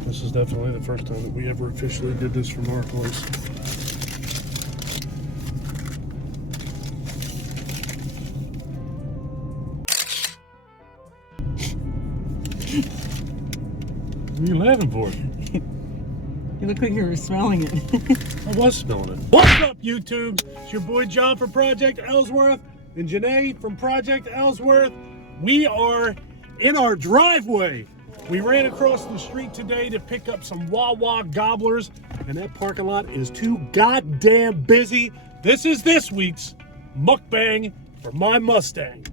think this is definitely the first time that we ever officially did this from our place. What are you laughing for? You look like you were smelling it. I was smelling it. What's up, YouTube? It's your boy John from Project Ellsworth and Janae from Project Ellsworth. We are in our driveway. We ran across the street today to pick up some Wawa Gobblers, and that parking lot is too goddamn busy. This is this week's mukbang for my Mustang.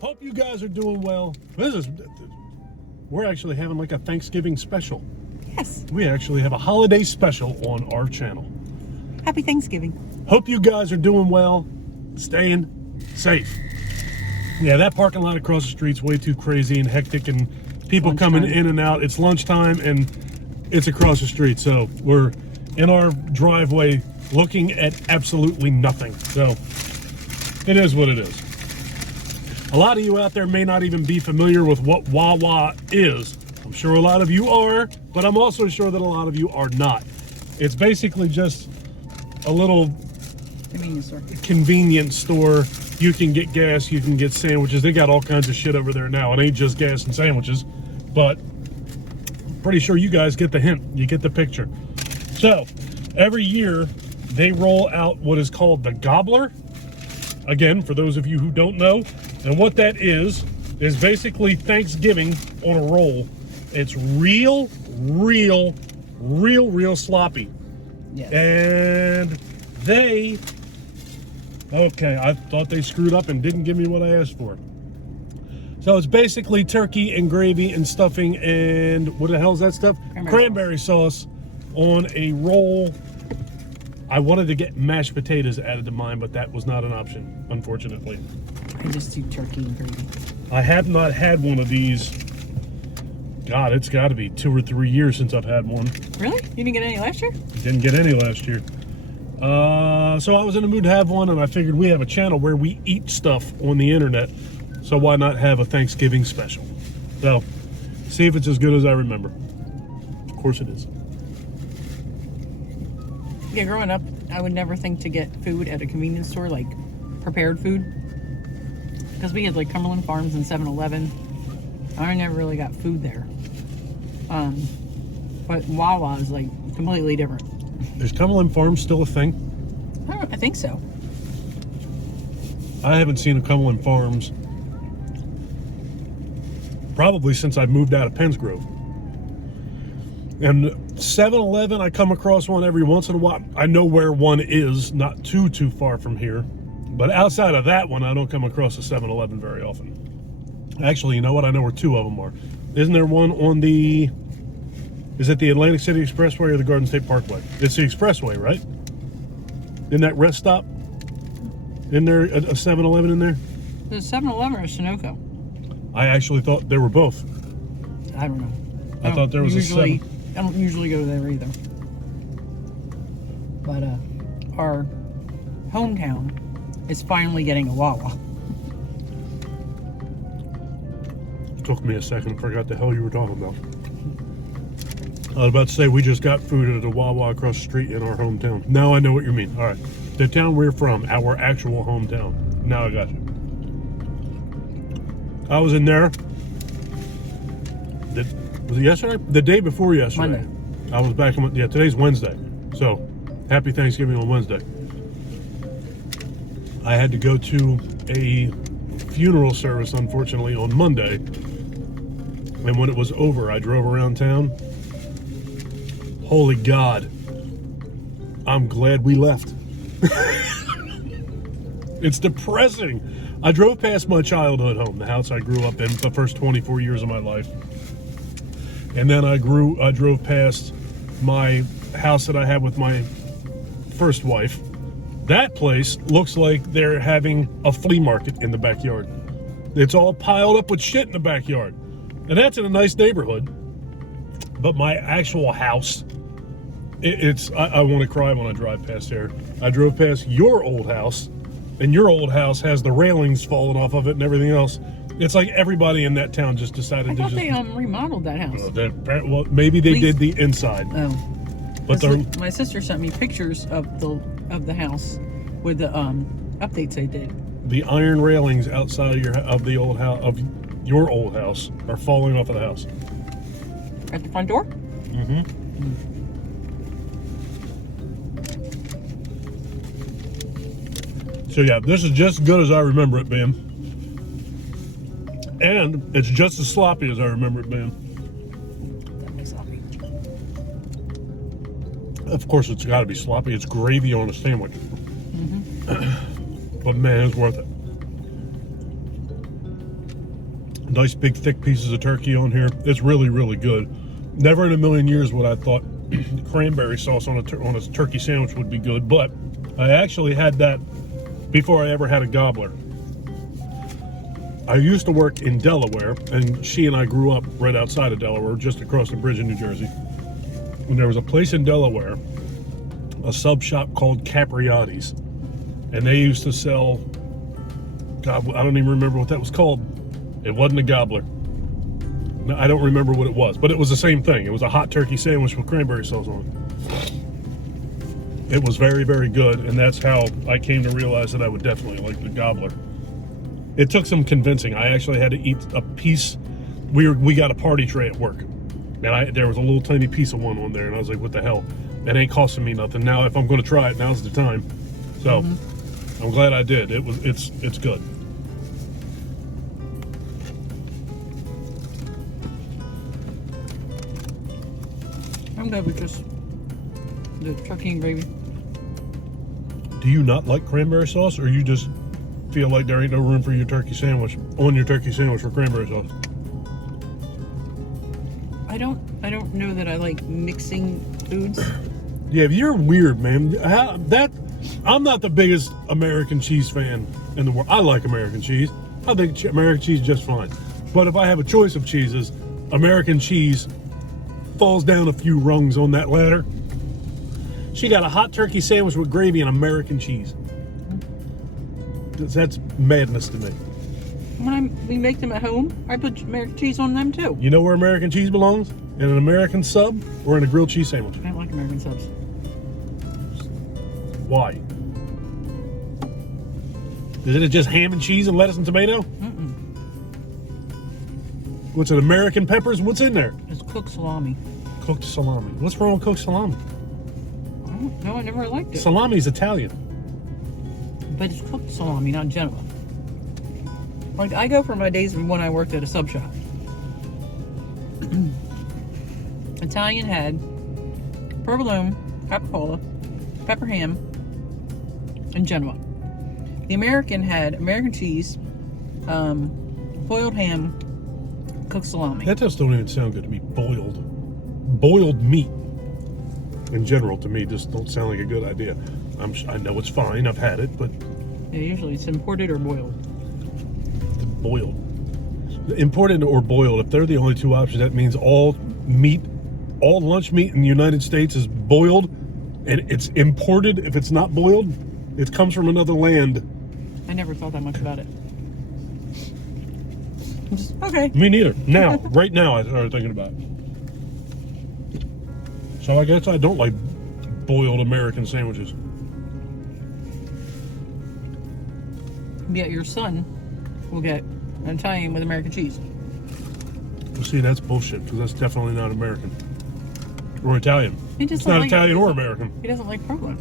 Hope you guys are doing well. We're actually having like a Thanksgiving special. Yes. We actually have a holiday special on our channel. Happy Thanksgiving. Hope you guys are doing well, staying safe. Yeah, that parking lot across the street's way too crazy and hectic, and people coming in and out. It's lunchtime and it's across the street, so we're in our driveway looking at absolutely nothing. So it is what it is. A lot of you out there may not even be familiar with what Wawa is. I'm sure a lot of you are, but I'm also sure that a lot of you are not. It's basically just a little convenience store. You can get gas, you can get sandwiches. They got all kinds of shit over there now. It ain't just gas and sandwiches, but I'm pretty sure you guys get the hint. You get the picture. So every year they roll out what is called the Gobbler. Again, for those of you who don't know, and what that is basically Thanksgiving on a roll. It's real sloppy. Yes. And I thought they screwed up and didn't give me what I asked for. So it's basically turkey and gravy and stuffing and what the hell is that stuff? Cranberry sauce on a roll. I wanted to get mashed potatoes added to mine, but that was not an option, unfortunately. I just do turkey and gravy. I have not had one of these. God, it's got to be 2 or 3 years since I've had one. Really? You didn't get any last year? Didn't get any last year. So I was in the mood to have one, and I figured we have a channel where we eat stuff on the internet, so why not have a Thanksgiving special? So, see if it's as good as I remember. Of course it is. Yeah, growing up, I would never think to get food at a convenience store, like prepared food. Because we had like Cumberland Farms and 7-Eleven. I never really got food there. But Wawa is like completely different. Is Cumberland Farms still a thing? I think so. I haven't seen a Cumberland Farms probably since I moved out of Penns Grove. And 7-Eleven, I come across one every once in a while. I know where one is, not too far from here. But outside of that one, I don't come across a 7-Eleven very often. Actually, you know what? I know where 2 of them are. Isn't there one on the... Is it the Atlantic City Expressway or the Garden State Parkway? It's the Expressway, right? Isn't that rest stop? Isn't there a 7-Eleven in there? There's 7-Eleven or Sunoco? I actually thought they were both. I don't know. I thought there was a 7. I don't usually go there either. But our hometown is finally getting a Wawa. Took me a second. I forgot the hell you were talking about. I was about to say we just got food at a Wawa across the street in our hometown. Now I know what you mean. All right. The town we're from, our actual hometown. Now I got you. I was in there. Was it yesterday? The day before yesterday. Monday. I was back on, yeah, today's Wednesday. So, happy Thanksgiving on Wednesday. I had to go to a funeral service, unfortunately, on Monday. And when it was over, I drove around town. Holy God. I'm glad we left. It's depressing. I drove past my childhood home, the house I grew up in the first 24 years of my life. And then I drove past my house that I had with my first wife. That place looks like they're having a flea market in the backyard. It's all piled up with shit in the backyard. And that's in a nice neighborhood. But my actual house, I want to cry when I drive past there. I drove past your old house and your old house has the railings falling off of it and everything else. It's like everybody in that town just decided I to thought just. they remodeled that house. Well, maybe they Please. did the inside, Oh, but my sister sent me pictures of the house with the updates they did. the iron railings outside of the old house of your old house are falling off of the house. At the front door? Mm-hmm. So yeah, this is just as good as I remember it being. And it's just as sloppy as I remember it being. Definitely sloppy. Of course, it's got to be sloppy. It's gravy on a sandwich. But man, it's worth it. Nice big thick pieces of turkey on here. It's really, really good. Never in a million years would I thought cranberry sauce on a turkey sandwich would be good, but I actually had that before I ever had a gobbler. I used to work in Delaware, and she and I grew up right outside of Delaware, just across the bridge in New Jersey. And there was a place in Delaware, a sub shop called Capriati's, and they used to sell, God, I don't even remember what that was called. It wasn't a gobbler. No, I don't remember what it was, but it was the same thing. It was a hot turkey sandwich with cranberry sauce on it. It was very, very good, and that's how I came to realize that I would definitely like the gobbler. It took some convincing. I actually had to eat a piece. We got a party tray at work, and there was a little tiny piece of one on there, and I was like, what the hell? It ain't costing me nothing. Now, if I'm going to try it, now's the time. So, I'm glad I did. It's good. I'm good with just the turkey and gravy. Do you not like cranberry sauce, or you just feel like there ain't no room for your turkey sandwich for cranberry sauce? I don't know that I like mixing foods. Yeah, you're weird, man. I'm not the biggest American cheese fan in the world. I like American cheese. I think American cheese is just fine. But if I have a choice of cheeses, American cheese falls down a few rungs on that ladder. She got a hot turkey sandwich with gravy and American cheese. That's madness to me. When we make them at home, I put American cheese on them too. You know where American cheese belongs? In an American sub or in a grilled cheese sandwich? I don't like American subs. Why? Isn't it just ham and cheese and lettuce and tomato? Mm-mm. What's it, American peppers? What's in there? It's cooked salami. Cooked salami. What's wrong with cooked salami? No, I never liked it. Salami's Italian. But it's cooked salami, not Genoa. Like, I go for my days when I worked at a sub shop. Italian had provolone, capicola, pepper ham, and Genoa. The American had American cheese, boiled ham, cooked salami. That just don't even sound good to me. Boiled meat in general to me just don't sound like a good idea. I know it's fine. I've had it, but Yeah, usually it's imported or boiled. boiled. Imported or boiled, if they're the only two options, that means all lunch meat in the United States is boiled, and it's imported if it's not boiled. It comes from another land. I never thought that much about it. I'm just, okay. Me neither. Now, right now, I started thinking about it. So I guess I don't like boiled American sandwiches. Yet your son will get an Italian with American cheese. Well, see, that's bullshit, because that's definitely not American. Or Italian. It's not Italian or American. He doesn't like provolone.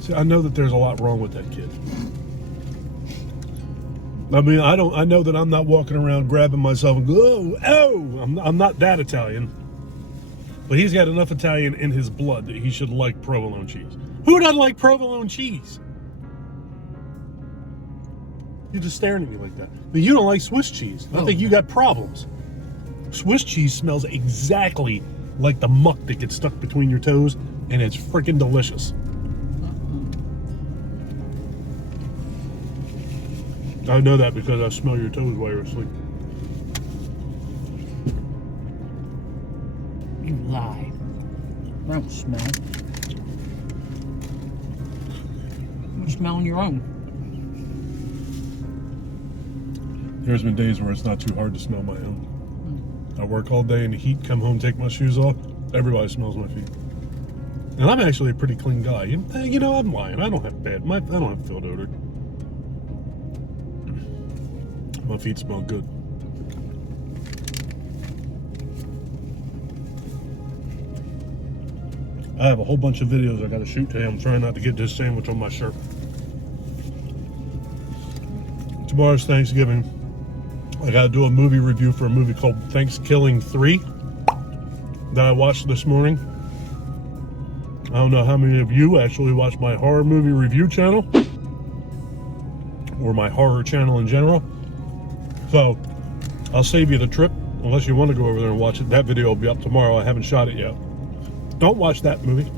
See, I know that there's a lot wrong with that kid. I mean, I know that I'm not walking around grabbing myself and go, oh, I'm not that Italian. But he's got enough Italian in his blood that he should like provolone cheese. Who doesn't like provolone cheese? You're just staring at me like that. But you don't like Swiss cheese. I think you got problems. Swiss cheese smells exactly like the muck that gets stuck between your toes, and it's freaking delicious. I know that because I smell your toes while you're asleep. You lie. I don't smell. You're smelling your own. There's been days where it's not too hard to smell my own. I work all day in the heat, come home, take my shoes off. Everybody smells my feet. And I'm actually a pretty clean guy. You know, I'm lying. I don't have I don't have field odor. My feet smell good. I have a whole bunch of videos I got to shoot today. I'm trying not to get this sandwich on my shirt. Tomorrow's Thanksgiving. I got to do a movie review for a movie called Thanksgiving 3 that I watched this morning. I don't know how many of you actually watch my horror movie review channel or my horror channel in general. So I'll save you the trip unless you want to go over there and watch it. That video will be up tomorrow. I haven't shot it yet. Don't watch that movie.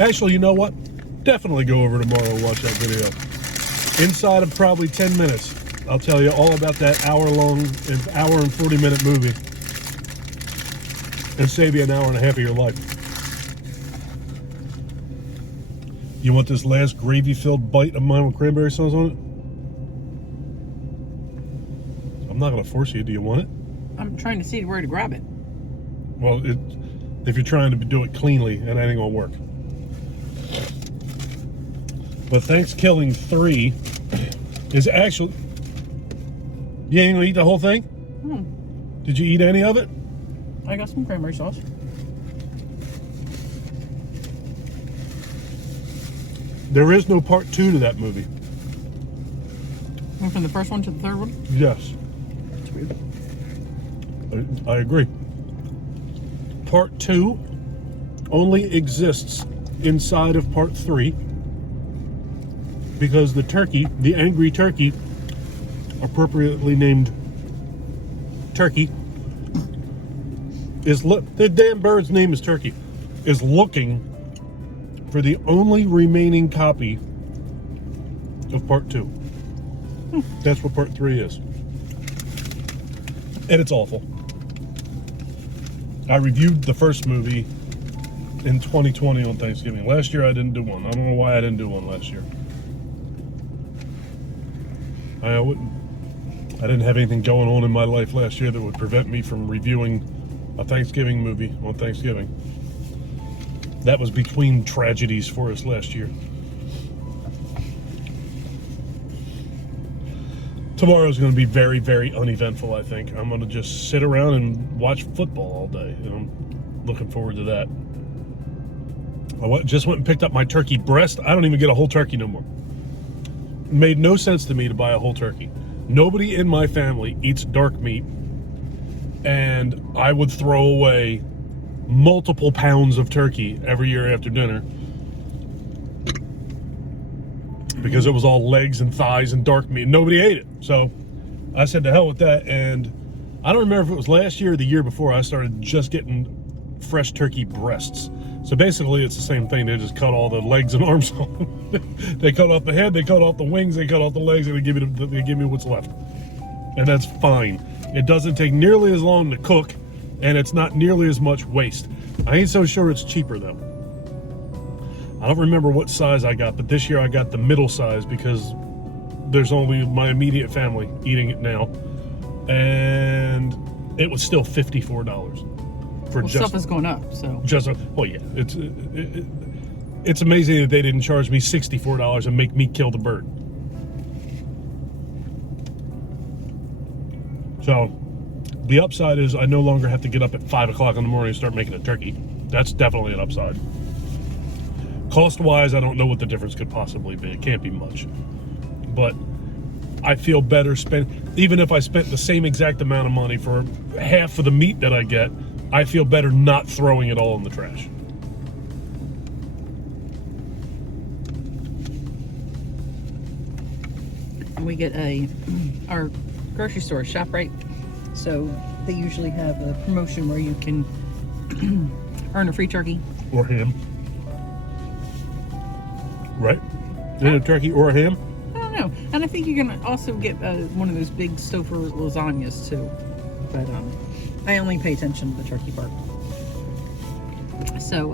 Actually, you know what? Definitely go over tomorrow and watch that video. Inside of probably 10 minutes, I'll tell you all about that hour and 40 minute movie and save you an hour and a half of your life. You want this last gravy-filled bite of mine with cranberry sauce on it? I'm not going to force you. Do you want it? I'm trying to see where to grab it. Well, if you're trying to do it cleanly, it ain't gonna work. But Thanksgiving 3 is actually... You ain't gonna eat the whole thing? Did you eat any of it? I got some cranberry sauce. There is no part 2 to that movie. Went from the first one to the third one? Yes. That's weird. I agree. Part 2 only exists inside of part 3 because the turkey, the angry turkey, appropriately named Turkey, the damn bird's name is Turkey, is looking for the only remaining copy of part 2. That's what part 3 is. And it's awful. I reviewed the first movie in 2020 on Thanksgiving. Last year I didn't do one. I don't know why I didn't do one last year. I didn't have anything going on in my life last year that would prevent me from reviewing a Thanksgiving movie on Thanksgiving. That was between tragedies for us last year. Tomorrow's going to be very, very uneventful, I think. I'm going to just sit around and watch football all day, and I'm looking forward to that. I just went and picked up my turkey breast. I don't even get a whole turkey no more. It made no sense to me to buy a whole turkey. Nobody in my family eats dark meat, and I would throw away multiple pounds of turkey every year after dinner because it was all legs and thighs and dark meat. Nobody ate it. So I said to hell with that. And I don't remember if it was last year or the year before I started just getting fresh turkey breasts. So basically it's the same thing. They just cut all the legs and arms off. They cut off the head, they cut off the wings, they cut off the legs, and they give me what's left. And that's fine. It doesn't take nearly as long to cook, and it's not nearly as much waste. I ain't so sure it's cheaper though. I don't remember what size I got, but this year I got the middle size because there's only my immediate family eating it now. And it was still $54 for stuff is going up, so. Well, yeah, it's amazing that they didn't charge me $64 and make me kill the bird. So the upside is I no longer have to get up at 5 o'clock in the morning and start making a turkey. That's definitely an upside. Cost-wise, I don't know what the difference could possibly be. It can't be much. But I feel better even if I spent the same exact amount of money for half of the meat that I get, I feel better not throwing it all in the trash. We get our grocery store, ShopRite. So they usually have a promotion where you can earn a free turkey. Or ham. Right? Is it a turkey or a ham? I don't know. And I think you can also get one of those big Stouffer lasagnas too. But I only pay attention to the turkey part. So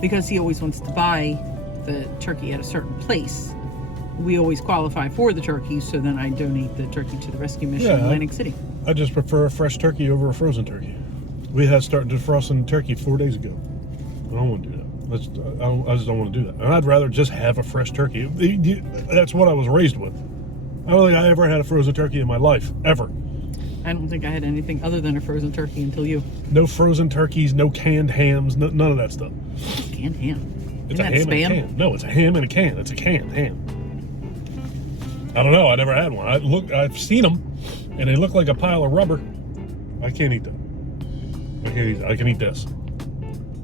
because he always wants to buy the turkey at a certain place, we always qualify for the turkey, so then I donate the turkey to the rescue mission in Atlantic City. I just prefer a fresh turkey over a frozen turkey. We had started defrosting turkey 4 days ago. I don't want to do that. I just don't want to do that. And I'd rather just have a fresh turkey. That's what I was raised with. I don't think I ever had a frozen turkey in my life, ever. I don't think I had anything other than a frozen turkey until you. No frozen turkeys, no canned hams, none of that stuff. Canned ham. It's Isn't a that ham in a Spam? can. No, it's a ham in a can. It's a canned ham. I don't know. I never had one. I've seen them, and they look like a pile of rubber. I can't eat them. I can eat this.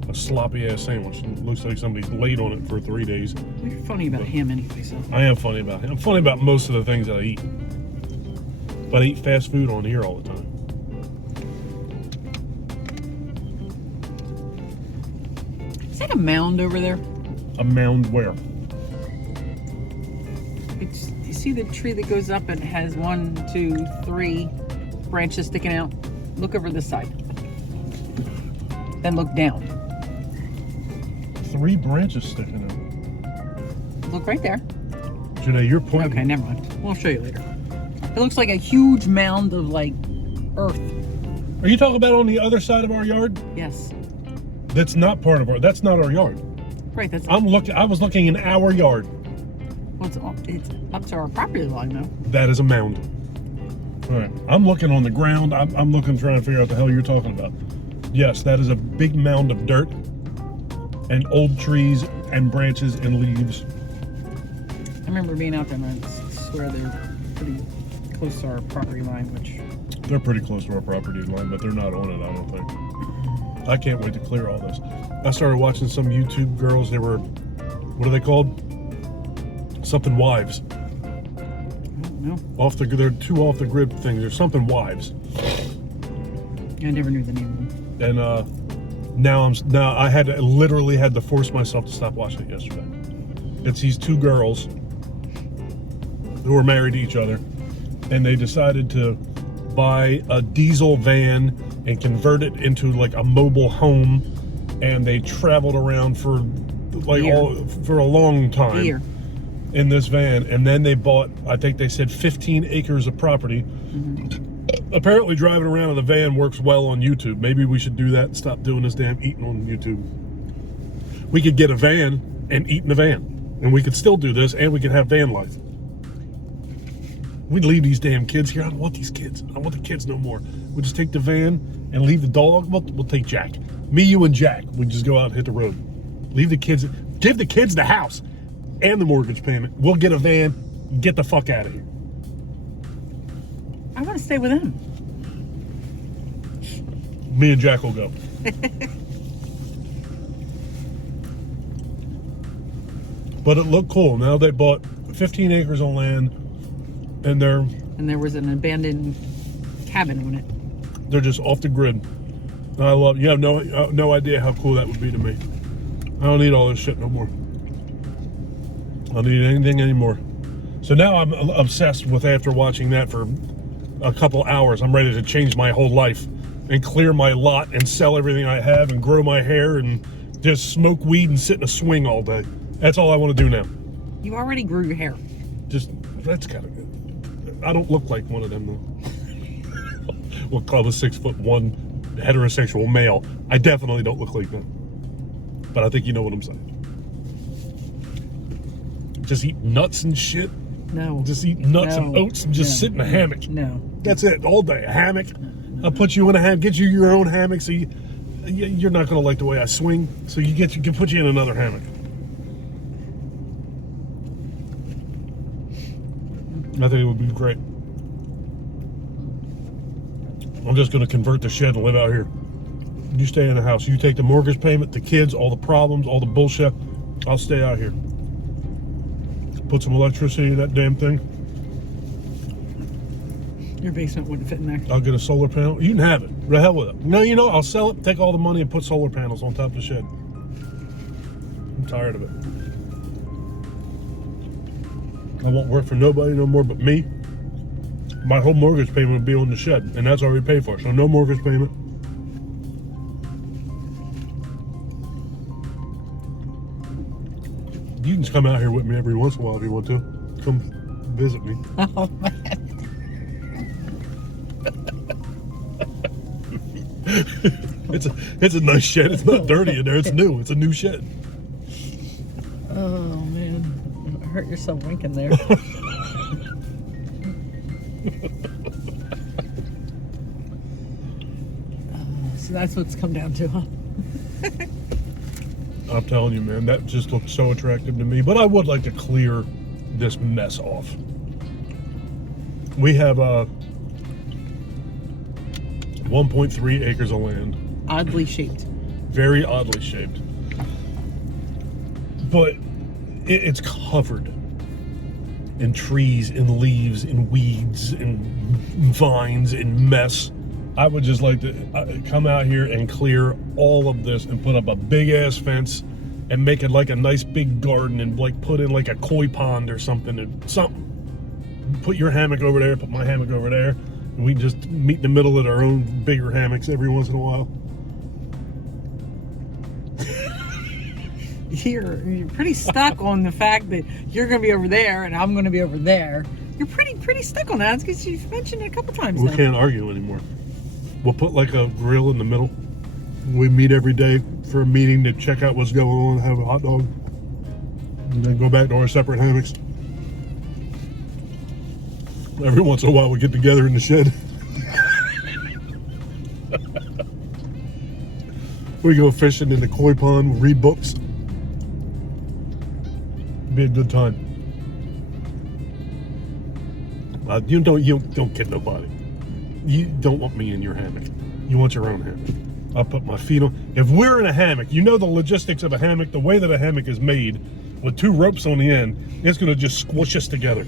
A sloppy ass sandwich. It looks like somebody's laid on it for 3 days. You're funny about ham anyway, so. I am funny about him. I'm funny about most of the things that I eat. But I eat fast food on here all the time. Is that a mound over there? A mound where? You see the tree that goes up and has 1, 2, 3 branches sticking out? Look over this side. Then look down. 3 branches sticking out. Look right there. Janae, you're pointing. Okay, never mind. We'll show you later. It looks like a huge mound of like earth. Are you talking about on the other side of our yard? Yes. That's not part of our. That's not our yard. Right. That's. I was looking in our yard. Well, it's up to our property line though. That is a mound. All right. I'm looking on the ground. I'm looking, trying to figure out what the hell you're talking about. Yes, that is a big mound of dirt and old trees and branches and leaves. I remember being out there, and I swear they're pretty close to our property line, which. They're pretty close to our property line, but they're not on it, I don't think. I can't wait to clear all this. I started watching some YouTube girls. They were, what are they called? Something wives. I don't know. They're 2 off the grid things. There's something wives. I never knew the name of them. And now I literally had to force myself to stop watching it yesterday. It's these 2 girls who are married to each other, and they decided to buy a diesel van and convert it into like a mobile home, and they traveled around for like for a long time in this van, and then they bought, I think they said 15 acres of property. Mm-hmm. Apparently driving around in the van works well on YouTube. Maybe we should do that and stop doing this damn eating on YouTube. We could get a van and eat in the van, and we could still do this, and we could have van life. We'd leave these damn kids here. I don't want these kids. I don't want the kids no more. We'll just take the van and leave the dog. We'll take Jack. Me, you, and Jack. We just go out and hit the road. Leave the kids. Give the kids the house and the mortgage payment. We'll get a van. Get the fuck out of here. I want to stay with them. Me and Jack will go. But it looked cool. Now they bought 15 acres of land, and there was an abandoned cabin on it. They're just off the grid. I love. You have no idea how cool that would be to me. I don't need all this shit no more. I don't need anything anymore. So now I'm obsessed with, after watching that for a couple hours, I'm ready to change my whole life and clear my lot and sell everything I have and grow my hair and just smoke weed and sit in a swing all day. That's all I want to do now. You already grew your hair. That's kind of good. I don't look like one of them though. We'll call the 6'1" heterosexual male. I definitely don't look like that. But I think you know what I'm saying. Just eat nuts and shit. No. Just eat nuts and oats and just sit in a hammock. No. That's it, all day. A hammock. I'll put you in a hammock, get you your own hammock, so you're not going to like the way I swing, so can put you in another hammock. I think it would be great. I'm just going to convert the shed and live out here. You stay in the house. You take the mortgage payment, the kids, all the problems, all the bullshit. I'll stay out here. Put some electricity in that damn thing. Your basement wouldn't fit in there. I'll get a solar panel. You can have it. The hell with it. No, I'll sell it, take all the money, and put solar panels on top of the shed. I'm tired of it. I won't work for nobody no more but me. My whole mortgage payment would be on the shed, and that's already paid for, so no mortgage payment. You can just come out here with me every once in a while if you want to. Come visit me. Oh man. It's a nice shed. It's not dirty in there. It's new. It's a new shed. Oh man, hurt yourself winking there. So that's what's come down to, huh? I'm telling you, man, that just looks so attractive to me. But I would like to clear this mess off. We have 1.3 acres of land. Oddly shaped. Very oddly shaped. But it's covered in trees, in leaves, in weeds, in vines, in mess. I would just like to come out here and clear all of this and put up a big ass fence and make it like a nice big garden and like put in like a koi pond or something and something. Put your hammock over there, put my hammock over there, and we can just meet in the middle of our own bigger hammocks every once in a while. You're pretty stuck on the fact that you're going to be over there and I'm going to be over there. You're pretty stuck on that because you've mentioned it a couple times. We can't argue anymore. We'll put like a grill in the middle. We meet every day for a meeting to check out what's going on, have a hot dog, and then go back to our separate hammocks. Every once in a while we get together in the shed. We go fishing in the koi pond, read books. Be a good time. You don't kid nobody. You don't want me in your hammock. You want your own hammock. I'll put my feet on. If we're in a hammock, you know the logistics of a hammock, the way that a hammock is made, with 2 ropes on the end, it's gonna just squish us together.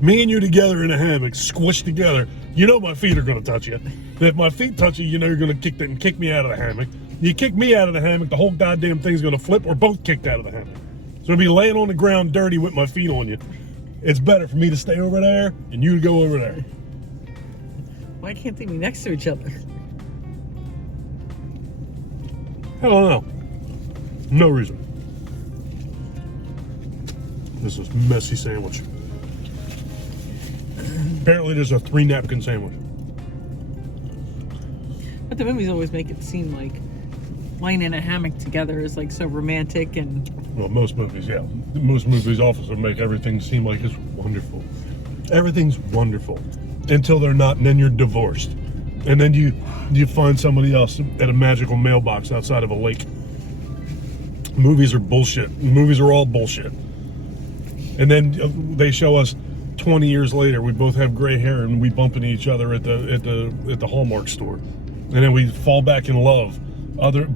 Me and you together in a hammock, squished together, you know my feet are gonna touch you. If my feet touch you, you know you're gonna kick me out of the hammock. You kick me out of the hammock, the whole goddamn thing's gonna flip. We're both kicked out of the hammock. So I'll be laying on the ground dirty with my feet on you. It's better for me to stay over there and you to go over there. Why can't they be next to each other? I don't know. No reason. This is messy sandwich. Apparently there's a 3 napkin sandwich. But the movies always make it seem like lying in a hammock together is like so romantic and... Well, most movies, yeah. Most movies also make everything seem like it's wonderful. Everything's wonderful until they're not, and then you're divorced. And then you find somebody else at a magical mailbox outside of a lake. Movies are bullshit. Movies are all bullshit. And then they show us 20 years later, we both have gray hair and we bump into each other at the Hallmark store. And then we fall back in love.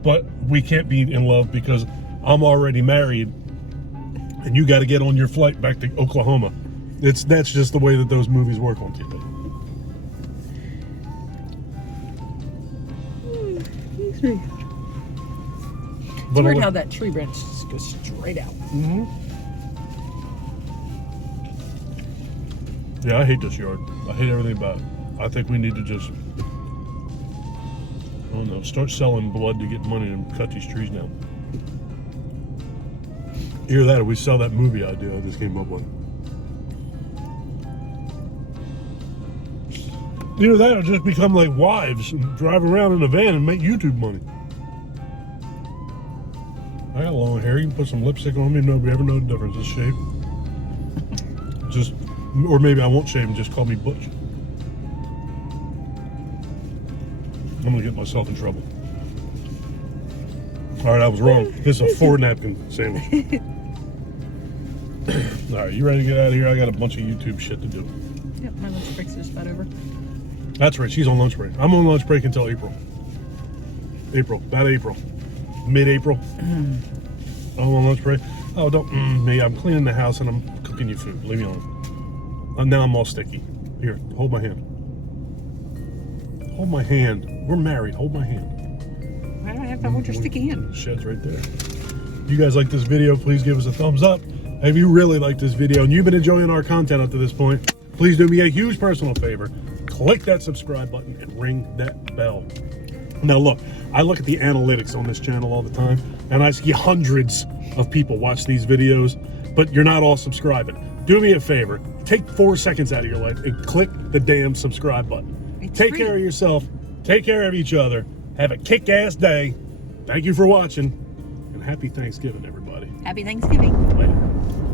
But we can't be in love because I'm already married and you got to get on your flight back to Oklahoma. That's just the way that those movies work on TV. It's weird how that tree branch just goes straight out. Mm-hmm. Yeah, I hate this yard. I hate everything about it. I think we need to just, I don't know, start selling blood to get money and cut these trees down. Either that or we sell that movie idea I just came up with. Either that or just become like wives and drive around in a van and make YouTube money. I got long hair. You can put some lipstick on me and nobody ever know the difference. It's shaved. Just, or maybe I won't shave and just call me Butch. I'm gonna get myself in trouble. All right, I was wrong. This is a 4 napkin sandwich. All right, you ready to get out of here? I got a bunch of YouTube shit to do. Yep, my lunch break's just about over. That's right, she's on lunch break. I'm on lunch break until April. About April. Mid-April. I'm on lunch break. Oh, don't me. I'm cleaning the house and I'm cooking you food. Leave me alone. And now I'm all sticky. Here, hold my hand. Hold my hand. We're married. Hold my hand. Why do I have to hold your sticky hand? The shed's right there. You guys like this video, please give us a thumbs up. If you really like this video and you've been enjoying our content up to this point, please do me a huge personal favor. Click that subscribe button and ring that bell. Now look, I look at the analytics on this channel all the time, and I see hundreds of people watch these videos, but you're not all subscribing. Do me a favor, take 4 seconds out of your life and click the damn subscribe button. It's Take free. care of yourself, take care of each other, have a kick-ass day. Thank you for watching, and happy Thanksgiving, everybody. Happy Thanksgiving. Later.